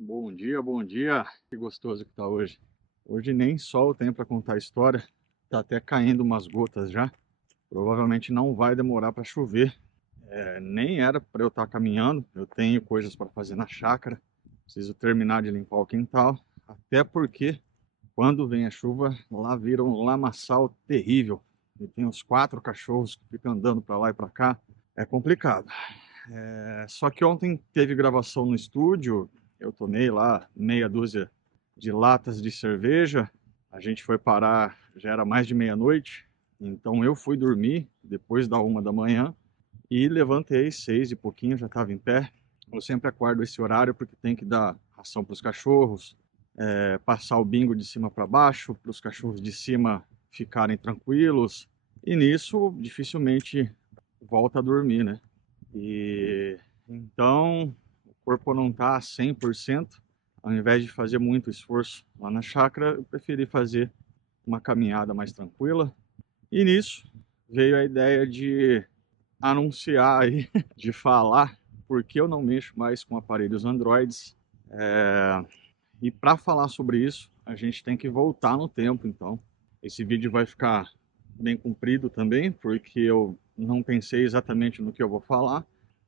Bom dia, bom dia. Que gostoso que tá hoje. Hoje nem sol tem para contar a história. Tá até caindo umas gotas já. Provavelmente não vai demorar para chover. Nem era para eu estar caminhando. Eu tenho coisas para fazer na chácara. Preciso terminar de limpar o quintal. Até porque quando vem a chuva, lá vira um lamaçal terrível. E tem os 4 cachorros que ficam andando para lá e para cá. É complicado. Só que ontem teve gravação no estúdio, eu tomei lá meia dúzia de latas de cerveja, a gente foi parar, já era mais de meia-noite, então eu fui dormir depois da 1 da manhã e levantei 6 e pouquinho, já estava em pé. Eu sempre acordo esse horário porque tem que dar ração para os cachorros, passar o bingo de cima para baixo, para os cachorros de cima ficarem tranquilos, e nisso dificilmente volta a dormir, né? E então o corpo não está 100%. Ao invés de fazer muito esforço lá na chácara, eu preferi fazer uma caminhada mais tranquila. E nisso veio a ideia de anunciar aí, de falar, porque eu não mexo mais com aparelhos Androids. E para falar sobre isso, a gente tem que voltar no tempo, então. Esse vídeo vai ficar bem comprido também, porque eu não pensei exatamente no que eu vou falar.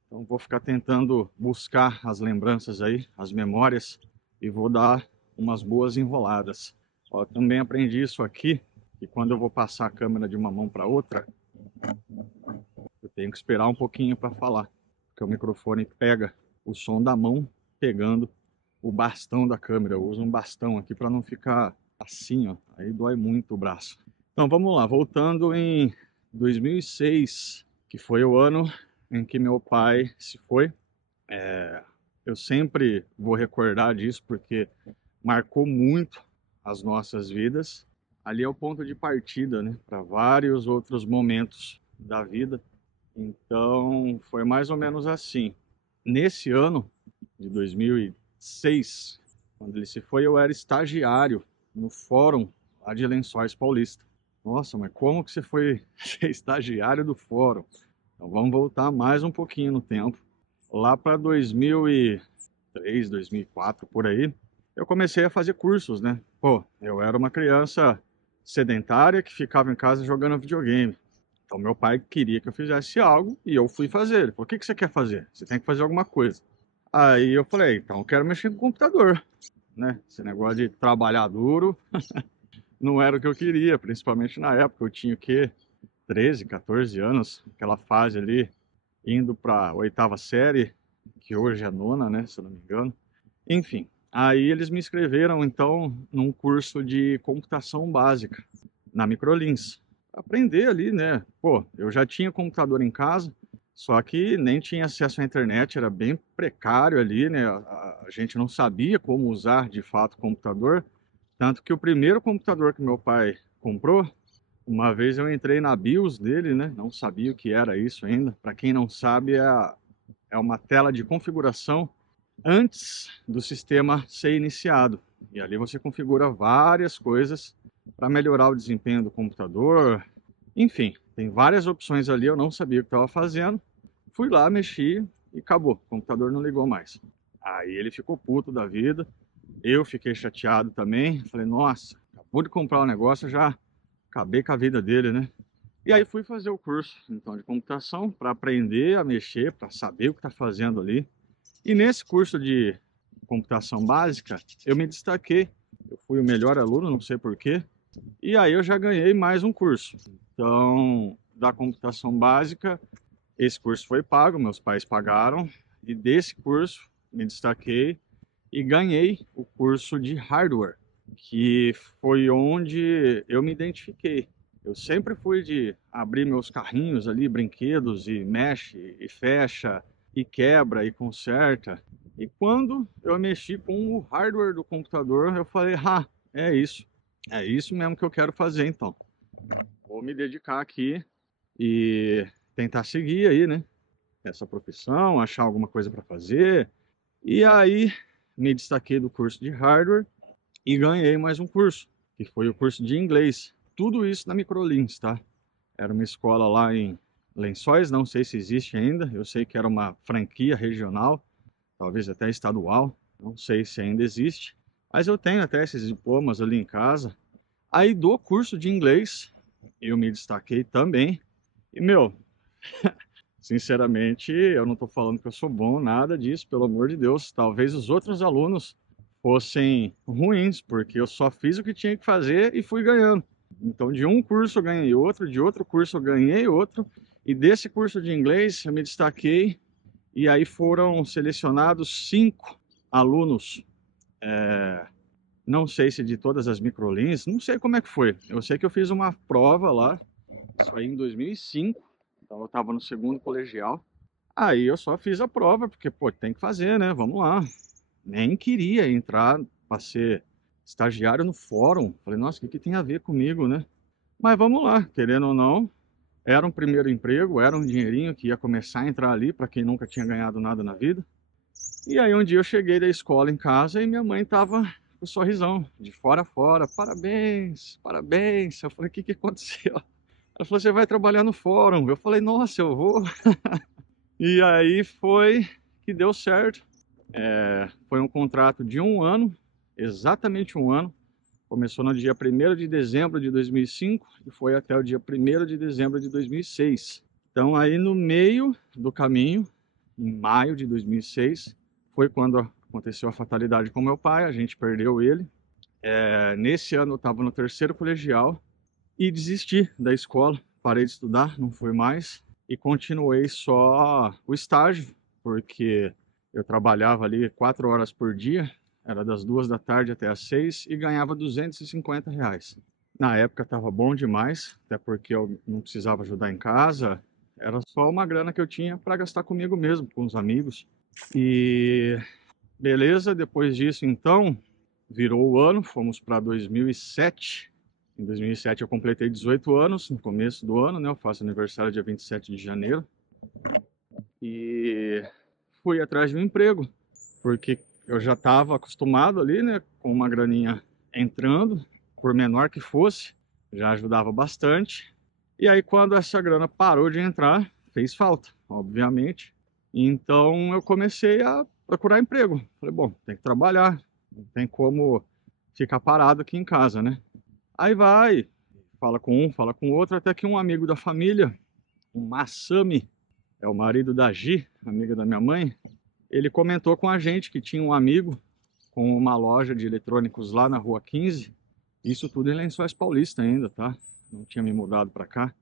Então vou ficar tentando buscar as lembranças aí, as memórias, e vou dar umas boas enroladas. Ó, também aprendi isso aqui, que quando eu vou passar a câmera de uma mão para outra, eu tenho que esperar um pouquinho para falar, porque o microfone pega o som da mão pegando o bastão da câmera. Eu uso um bastão aqui para não ficar assim, ó, aí dói muito o braço. Então vamos lá, voltando em 2006, que foi o ano em que meu pai se foi. Eu sempre vou recordar disso porque marcou muito as nossas vidas. Ali é o ponto de partida, né, para vários outros momentos da vida. Então, foi mais ou menos assim. Nesse ano de 2006, quando ele se foi, eu era estagiário no fórum lá de Lençóis Paulista. Nossa, mas como que você foi ser estagiário do fórum? Então vamos voltar mais um pouquinho no tempo. Lá para 2003, 2004, por aí, eu comecei a fazer cursos, né? Pô, eu era uma criança sedentária que ficava em casa jogando videogame. Então meu pai queria que eu fizesse algo e eu fui fazer. Ele falou: "O que que você quer fazer? Você tem que fazer alguma coisa." Aí eu falei: "Então eu quero mexer com o computador", né? Esse negócio de trabalhar duro não era o que eu queria, principalmente na época. Eu tinha o quê? 13, 14 anos, aquela fase ali, indo para a oitava série, que hoje é nona, né, se eu não me engano. Enfim, aí eles me inscreveram então num curso de computação básica na Microlins. Aprender ali, né? Pô, eu já tinha computador em casa, só que nem tinha acesso à internet, era bem precário ali, né? A gente não sabia como usar de fato o computador, tanto que o primeiro computador que meu pai comprou, uma vez eu entrei na BIOS dele, né? Não sabia o que era isso ainda. Para quem não sabe, é uma tela de configuração antes do sistema ser iniciado. E ali você configura várias coisas para melhorar o desempenho do computador. Enfim, tem várias opções ali. Eu não sabia o que estava fazendo. Fui lá, mexi e acabou. O computador não ligou mais. Aí ele ficou puto da vida. Eu fiquei chateado também. Falei: nossa, acabou de comprar o negócio, já acabei com a vida dele, né? E aí fui fazer o curso então de computação para aprender a mexer, para saber o que está fazendo ali. E nesse curso de computação básica, eu me destaquei. Eu fui o melhor aluno, não sei por quê. E aí eu já ganhei mais um curso. Então, da computação básica, esse curso foi pago, meus pais pagaram. E desse curso, me destaquei e ganhei o curso de hardware, que foi onde eu me identifiquei. Eu sempre fui de abrir meus carrinhos ali, brinquedos, e mexe, e fecha, e quebra, e conserta. E quando eu mexi com o hardware do computador, eu falei: ah, é isso mesmo que eu quero fazer então. Vou me dedicar aqui e tentar seguir aí, né, essa profissão, achar alguma coisa para fazer. E aí me destaquei do curso de hardware e ganhei mais um curso, que foi o curso de inglês. Tudo isso na Microlins, tá? Era uma escola lá em Lençóis, não sei se existe ainda. Eu sei que era uma franquia regional, talvez até estadual. não sei se ainda existe, mas eu tenho até esses diplomas ali em casa. Aí do curso de inglês, eu me destaquei também. E, meu, sinceramente, eu não estou falando que eu sou bom, nada disso, pelo amor de Deus. Talvez os outros alunos fossem ruins, porque eu só fiz o que tinha que fazer e fui ganhando. Então, de um curso eu ganhei outro, de outro curso eu ganhei outro, e desse curso de inglês eu me destaquei, e aí foram selecionados 5 alunos, não sei se de todas as microlinhas, não sei como é que foi. Eu sei que eu fiz uma prova lá, isso aí em 2005, então eu estava no segundo colegial. Aí eu só fiz a prova, porque, pô, tem que fazer, né? Vamos lá. Nem queria entrar para ser estagiário no fórum. Falei, nossa, o que tem a ver comigo, né? Mas vamos lá, querendo ou não, era um primeiro emprego, era um dinheirinho que ia começar a entrar ali para quem nunca tinha ganhado nada na vida. E aí um dia eu cheguei da escola em casa e minha mãe tava com um sorrisão, de fora a fora, parabéns, parabéns. Eu falei, o que que aconteceu? Ela falou, você vai trabalhar no fórum. Eu falei, nossa, eu vou. E aí foi que deu certo. Foi um contrato de um ano, exatamente um ano. Começou no dia 1º de dezembro de 2005 e foi até o dia 1º de dezembro de 2006. Então aí no meio do caminho, em maio de 2006, foi quando aconteceu a fatalidade com meu pai, a gente perdeu ele. Nesse ano eu estava no 3º colegial e desisti da escola, parei de estudar, não fui mais e continuei só o estágio, porque eu trabalhava ali 4 horas por dia, era das 2 da tarde até as 6 e ganhava R$ 250. Na época estava bom demais, até porque eu não precisava ajudar em casa, era só uma grana que eu tinha para gastar comigo mesmo, com os amigos. E beleza, depois disso então, virou o ano, fomos para 2007. Em 2007 eu completei 18 anos, no começo do ano, né? Eu faço aniversário dia 27 de janeiro. E fui atrás de um emprego, porque eu já estava acostumado ali, né? Com uma graninha entrando, por menor que fosse, já ajudava bastante. E aí quando essa grana parou de entrar, fez falta, obviamente. Então eu comecei a procurar emprego. Falei, bom, tem que trabalhar, não tem como ficar parado aqui em casa, né? Aí vai, fala com um, fala com outro, até que um amigo da família, o Masami, é o marido da Gi, amiga da minha mãe, ele comentou com a gente que tinha um amigo com uma loja de eletrônicos lá na Rua 15, isso tudo em Lençóis Paulista ainda, tá? Não tinha me mudado para cá.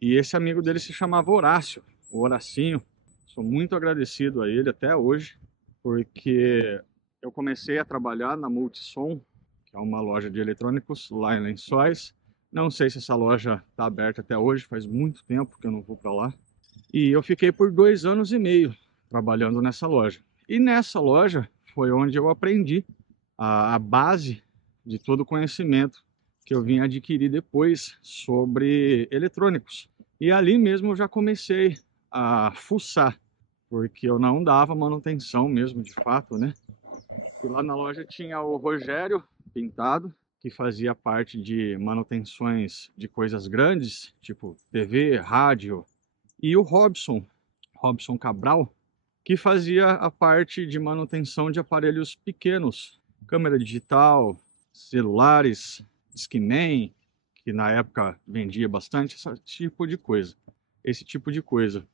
E esse amigo dele se chamava Horácio, o Horacinho. Sou muito agradecido a ele até hoje, porque eu comecei a trabalhar na Multissom, que é uma loja de eletrônicos lá em Lençóis. Não sei se essa loja está aberta até hoje, faz muito tempo que eu não vou para lá. E eu fiquei por 2 anos e meio trabalhando nessa loja. E nessa loja foi onde eu aprendi a base de todo o conhecimento que eu vim adquirir depois sobre eletrônicos. E ali mesmo eu já comecei a fuçar, porque eu não dava manutenção mesmo, de fato, né? E lá na loja tinha o Rogério Pintado, que fazia parte de manutenções de coisas grandes, tipo TV, rádio, e o Robson Cabral, que fazia a parte de manutenção de aparelhos pequenos, câmera digital, celulares, Discman, que na época vendia bastante esse tipo de coisa.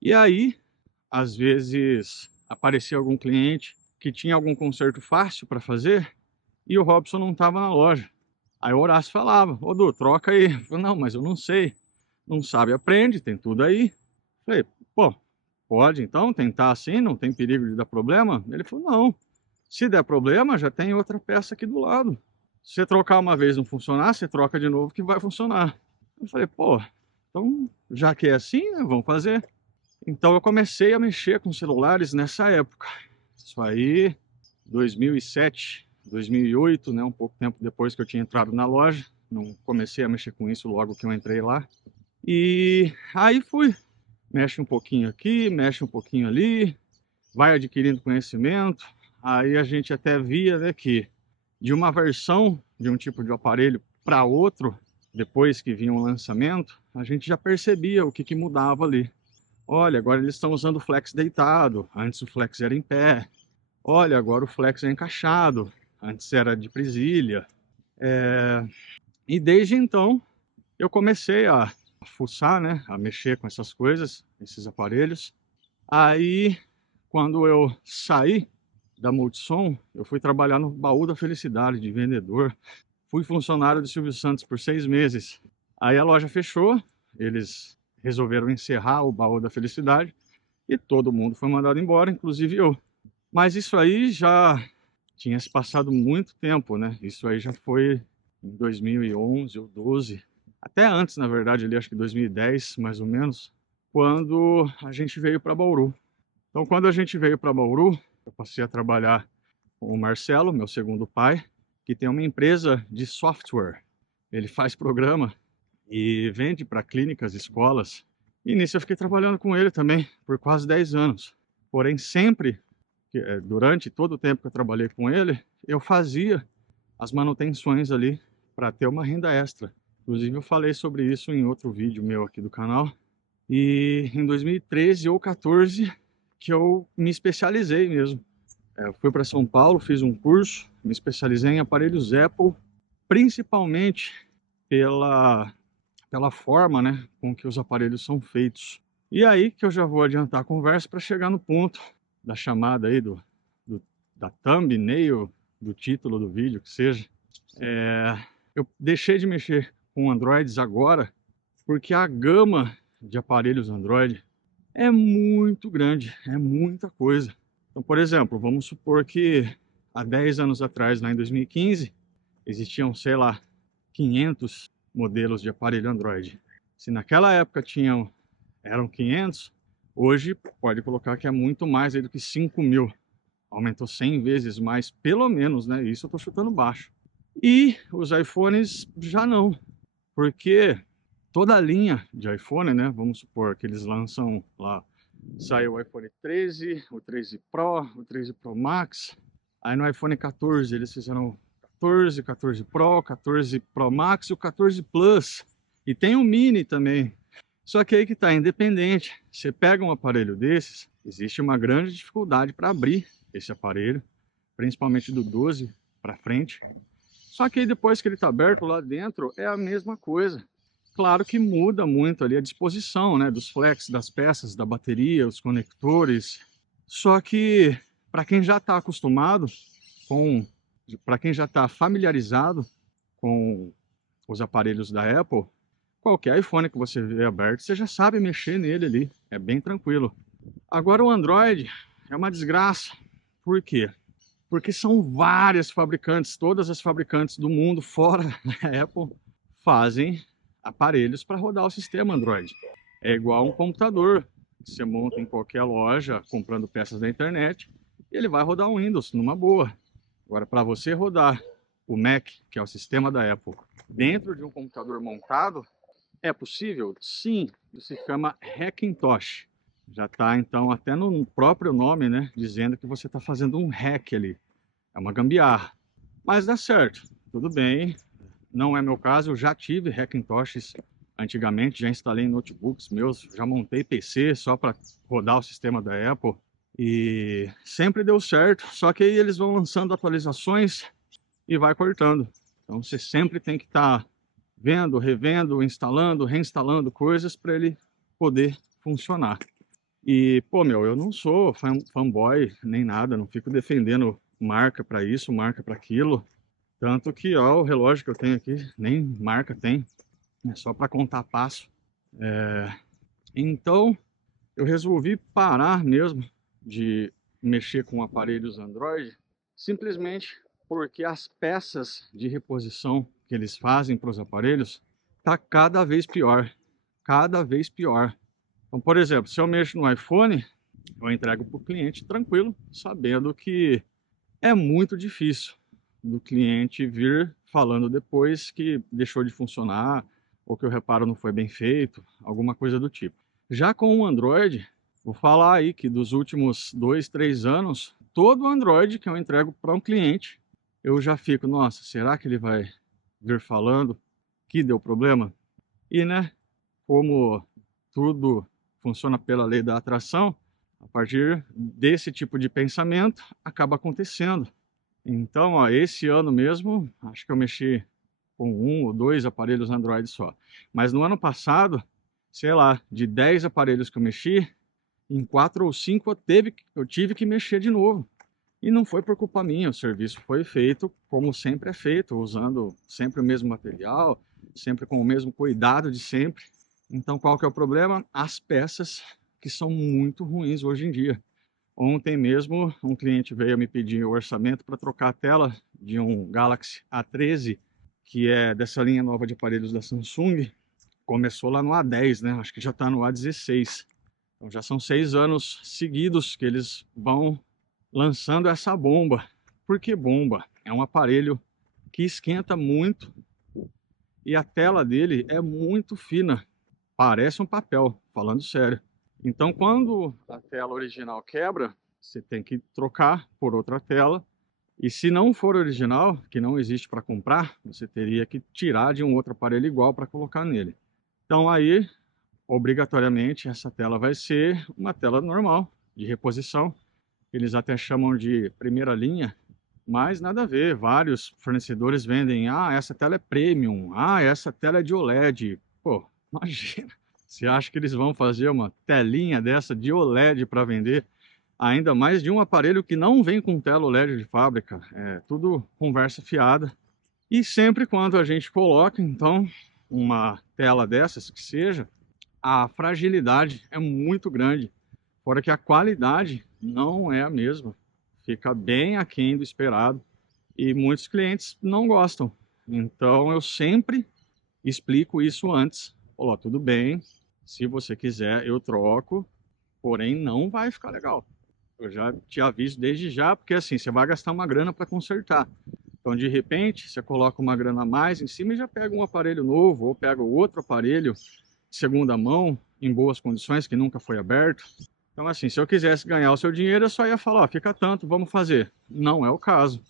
E aí, às vezes, aparecia algum cliente que tinha algum conserto fácil para fazer e o Robson não estava na loja. Aí o Horácio falava, ô Du, troca aí. Eu falei, não, mas eu não sei. Não sabe, aprende, tem tudo aí. Eu falei, pô, pode então tentar assim, não tem perigo de dar problema? Ele falou, não, se der problema, já tem outra peça aqui do lado. Se você trocar uma vez e não funcionar, você troca de novo que vai funcionar. Eu falei, pô, então já que é assim, né, vamos fazer. Então eu comecei a mexer com celulares nessa época. Isso aí, 2007, 2008, né, um pouco tempo depois que eu tinha entrado na loja. Não comecei a mexer com isso logo que eu entrei lá. E aí fui. Mexe um pouquinho aqui, mexe um pouquinho ali, vai adquirindo conhecimento. Aí a gente até via, né, que de uma versão de um tipo de aparelho para outro, depois que vinha um lançamento, a gente já percebia o que, que mudava ali. Olha, agora eles estão usando o flex deitado, antes o flex era em pé. olha, agora o flex é encaixado, antes era de presilha. E desde então eu comecei a fuçar, né, a mexer com essas coisas, esses aparelhos. Aí, quando eu saí da Multissom, eu fui trabalhar no Baú da Felicidade de vendedor. Fui funcionário do Silvio Santos por 6 meses. Aí a loja fechou, eles resolveram encerrar o Baú da Felicidade e todo mundo foi mandado embora, inclusive eu. Mas isso aí já tinha se passado muito tempo, né? Isso aí já foi em 2011 ou 12, até antes, na verdade, ali acho que 2010, mais ou menos, quando a gente veio para Bauru. Então, quando a gente veio para Bauru, eu passei a trabalhar com o Marcelo, meu segundo pai, que tem uma empresa de software. Ele faz programa e vende para clínicas, escolas. E nisso eu fiquei trabalhando com ele também por quase 10 anos. Porém, sempre, durante todo o tempo que eu trabalhei com ele, eu fazia as manutenções ali para ter uma renda extra. Inclusive eu falei sobre isso em outro vídeo meu aqui do canal. E em 2013 ou 14 que eu me especializei mesmo. Eu fui para São Paulo, fiz um curso, me especializei em aparelhos Apple, principalmente pela forma, né, com que os aparelhos são feitos. E aí que eu já vou adiantar a conversa para chegar no ponto da chamada aí da thumbnail, do título do vídeo, que seja. Eu deixei de mexer com Androids agora porque a gama de aparelhos Android é muito grande, é muita coisa. Então, por exemplo, vamos supor que há 10 anos atrás, lá em 2015, existiam, sei lá, 500 modelos de aparelho Android. Se naquela época eram 500, hoje pode colocar que é muito mais aí do que 5.000. Aumentou 100 vezes mais, pelo menos, né? Isso eu estou chutando baixo. E os iPhones já não, porque toda a linha de iPhone, né? Vamos supor que eles lançam lá, saiu o iPhone 13, o 13 Pro, o 13 Pro Max. Aí no iPhone 14 eles fizeram 14, 14 Pro, 14 Pro Max e o 14 Plus. E tem o Mini também. Só que aí que tá, independente. Você pega um aparelho desses, existe uma grande dificuldade para abrir esse aparelho, principalmente do 12 para frente. Só que aí depois que ele está aberto lá dentro, é a mesma coisa. Claro que muda muito ali a disposição, né, dos flex, das peças, da bateria, os conectores. Só que para quem já está acostumado com, para quem já está familiarizado com os aparelhos da Apple, qualquer iPhone que você vê aberto, você já sabe mexer nele ali, é bem tranquilo. Agora o Android é uma desgraça. Por quê? Porque são várias fabricantes, todas as fabricantes do mundo, fora a Apple, fazem aparelhos para rodar o sistema Android. É igual um computador, que você monta em qualquer loja, comprando peças da internet, e ele vai rodar o Windows numa boa. Agora, para você rodar o Mac, que é o sistema da Apple, dentro de um computador montado, é possível? Sim, isso se chama Hackintosh. Já está, então, até no próprio nome, né, dizendo que você está fazendo um hack ali. É uma gambiarra. Mas dá certo, tudo bem. Não é meu caso, eu já tive Hackintoshes antigamente, já instalei em notebooks meus, já montei PC só para rodar o sistema da Apple. E sempre deu certo, só que aí eles vão lançando atualizações e vai cortando. Então você sempre tem que estar vendo, revendo, instalando, reinstalando coisas para ele poder funcionar. E, pô, meu, eu não sou fanboy nem nada, não fico defendendo marca para isso, marca para aquilo. Tanto que, ó, o relógio que eu tenho aqui, nem marca tem, é só para contar passo. Então, eu resolvi parar mesmo de mexer com aparelhos Android, simplesmente porque as peças de reposição que eles fazem para os aparelhos tá cada vez pior, cada vez pior. Então, por exemplo, se eu mexo no iPhone, eu entrego para o cliente tranquilo, sabendo que é muito difícil do cliente vir falando depois que deixou de funcionar ou que o reparo não foi bem feito, alguma coisa do tipo. Já com o Android, vou falar aí que dos últimos 2, 3 anos, todo Android que eu entrego para um cliente, eu já fico, nossa, será que ele vai vir falando que deu problema? E, né, como tudo funciona pela lei da atração, A partir desse tipo de pensamento, acaba acontecendo. Então, ó, esse ano mesmo, acho que eu mexi com um ou 2 aparelhos Android só. Mas no ano passado, sei lá, de 10 aparelhos que eu mexi, em 4 ou 5 eu tive que mexer de novo. E não foi por culpa minha, o serviço foi feito como sempre é feito, usando sempre o mesmo material, sempre com o mesmo cuidado de sempre. Então qual que é o problema? As peças que são muito ruins hoje em dia. Ontem mesmo um cliente veio me pedir o orçamento para trocar a tela de um Galaxy A13, que é dessa linha nova de aparelhos da Samsung. Começou lá no A10, né? Acho que já está no A16. Então já são 6 anos seguidos que eles vão lançando essa bomba. Por que bomba? É um aparelho que esquenta muito e a tela dele é muito fina. Parece um papel, falando sério. Então, quando a tela original quebra, você tem que trocar por outra tela. E se não for original, que não existe para comprar, você teria que tirar de um outro aparelho igual para colocar nele. Então, aí, obrigatoriamente, essa tela vai ser uma tela normal, de reposição. Eles até chamam de primeira linha, mas nada a ver. Vários fornecedores vendem, ah, essa tela é premium, ah, essa tela é de OLED. Pô, imagina, você acha que eles vão fazer uma telinha dessa de OLED para vender? Ainda mais de um aparelho que não vem com tela OLED de fábrica. É tudo conversa fiada. E sempre quando a gente coloca, então, uma tela dessas que seja, a fragilidade é muito grande. Fora que a qualidade não é a mesma. Fica bem aquém do esperado. E muitos clientes não gostam. Então eu sempre explico isso antes. Ó, tudo bem, se você quiser eu troco, porém não vai ficar legal. Eu já te aviso desde já, porque assim, você vai gastar uma grana para consertar. Então, de repente, você coloca uma grana a mais em cima e já pega um aparelho novo, ou pega outro aparelho de segunda mão, em boas condições, que nunca foi aberto. Então, assim, se eu quisesse ganhar o seu dinheiro, eu só ia falar, ó, fica tanto, vamos fazer. Não é o caso.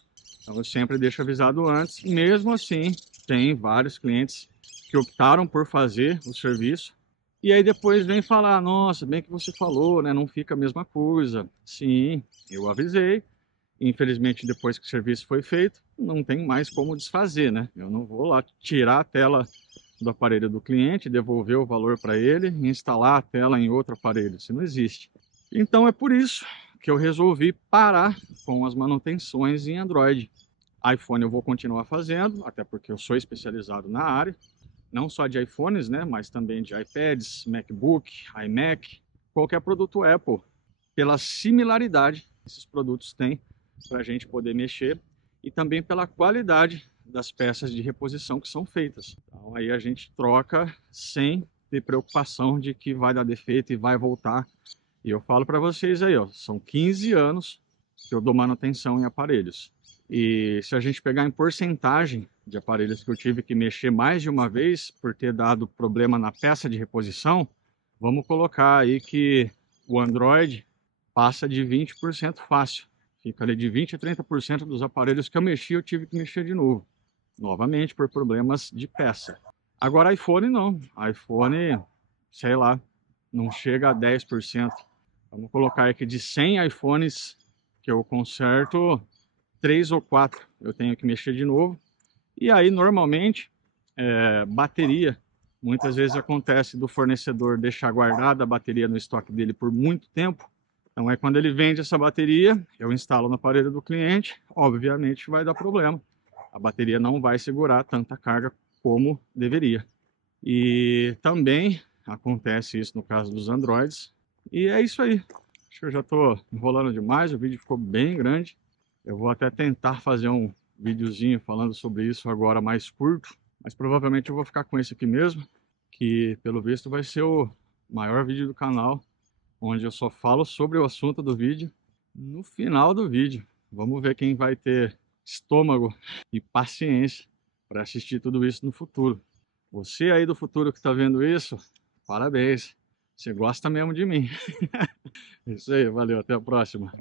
Então, eu sempre deixo avisado antes. Mesmo assim, tem vários clientes que optaram por fazer o serviço. E aí depois vem falar, nossa, bem que você falou, né? Não fica a mesma coisa. Sim, eu avisei. Infelizmente, depois que o serviço foi feito, não tem mais como desfazer, né? Eu não vou lá tirar a tela do aparelho do cliente, devolver o valor para ele e instalar a tela em outro aparelho. Isso não existe. Então é por isso que eu resolvi parar com as manutenções em Android. iPhone eu vou continuar fazendo, até porque eu sou especializado na área, não só de iPhones, né, mas também de iPads, MacBook, iMac, qualquer produto Apple, pela similaridade que esses produtos têm para a gente poder mexer e também pela qualidade das peças de reposição que são feitas. Então aí a gente troca sem ter preocupação de que vai dar defeito e vai voltar. E eu falo para vocês aí, ó, são 15 anos que eu dou manutenção em aparelhos. E se a gente pegar em porcentagem de aparelhos que eu tive que mexer mais de uma vez por ter dado problema na peça de reposição, vamos colocar aí que o Android passa de 20% fácil. Fica ali de 20 a 30% dos aparelhos que eu mexi, eu tive que mexer de novo. Novamente por problemas de peça. Agora iPhone não. iPhone, sei lá, não chega a 10%. Vamos colocar aqui de 100 iPhones que eu conserto, 3 ou 4 eu tenho que mexer de novo. E aí, normalmente, bateria. Muitas vezes acontece do fornecedor deixar guardada a bateria no estoque dele por muito tempo. Então, aí quando ele vende essa bateria, eu instalo no aparelho do cliente, obviamente vai dar problema. A bateria não vai segurar tanta carga como deveria. E também acontece isso no caso dos Androids. E é isso aí. Acho que eu já estou enrolando demais, o vídeo ficou bem grande. Eu vou até tentar fazer um videozinho falando sobre isso agora mais curto, mas provavelmente eu vou ficar com esse aqui mesmo, que pelo visto vai ser o maior vídeo do canal, onde eu só falo sobre o assunto do vídeo no final do vídeo. Vamos ver quem vai ter estômago e paciência para assistir tudo isso no futuro. Você aí do futuro que está vendo isso, parabéns. Você gosta mesmo de mim. É isso aí, valeu, até a próxima.